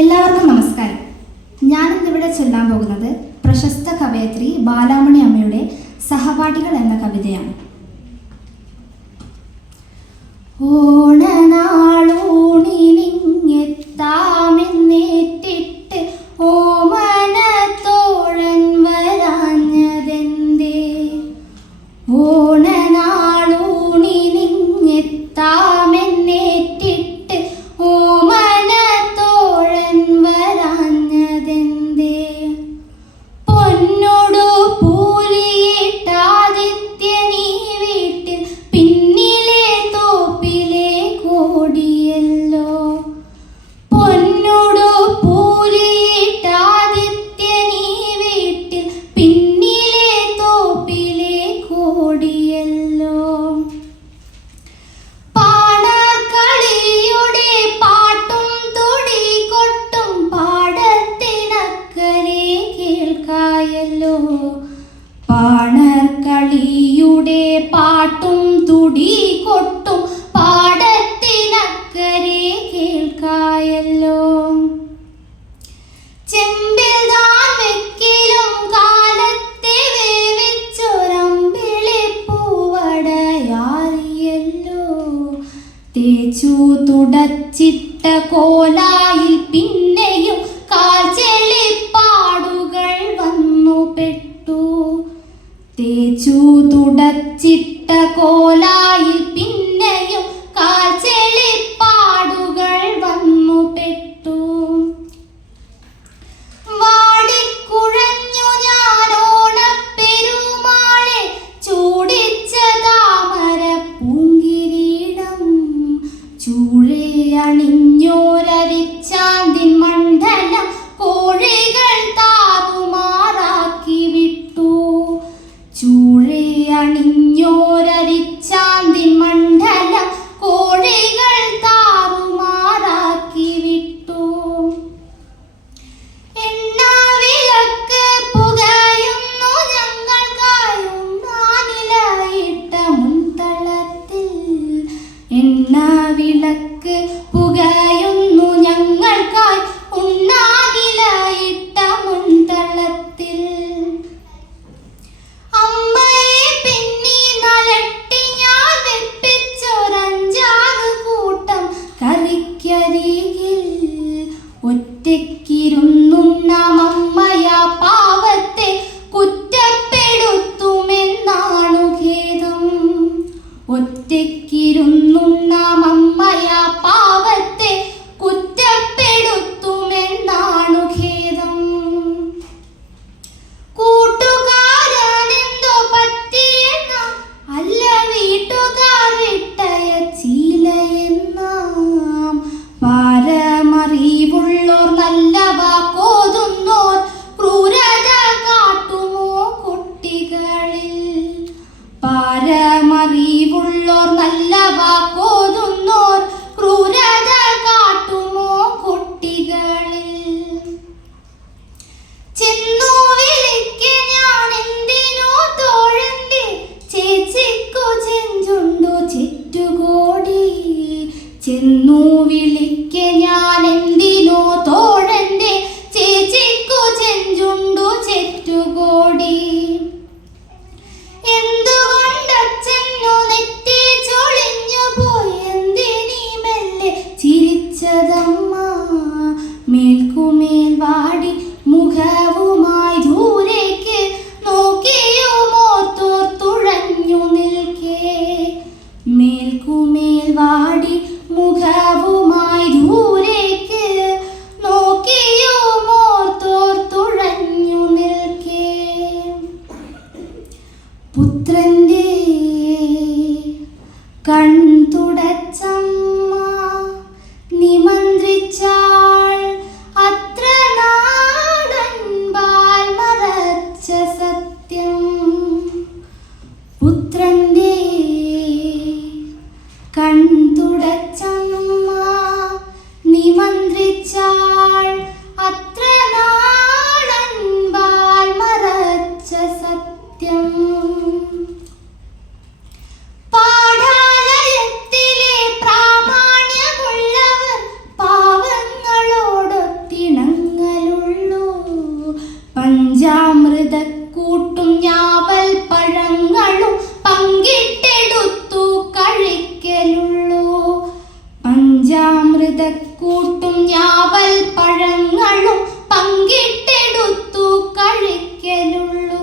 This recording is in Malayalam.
എല്ലാവർക്കും നമസ്കാരം. ഞാനിന്നിവിടെ ചൊല്ലാൻ പോകുന്നത് പ്രശസ്ത കവയത്രി ബാലാമണി അമ്മയുടെ സഹപാഠികൾ എന്ന കവിതയാണ്. ഓ മണർക്കളിയുടെ പാട്ടും തുടി കൊട്ടും പാടത്തിനക്കരെ കേൾക്കായല്ലോ. ചെമ്പിൽ താൻ വെക്കിലും കാലത്തെ വേവിച്ചൊരമ്പിളിപ്പൂവടയാറിയല്ലോ തേച്ചു തുടച്ചിട്ട കോലായി പിന്നെ cô എണ്ണ വിളക്ക് പുകയുന്നു ഞങ്ങൾക്കായി ഉണ്ണാ are cada um അമൃതക്കൂട്ടും ഞാവൽ പഴങ്ങളും പങ്കിട്ടെടുത്തു കഴിക്കലുള്ള.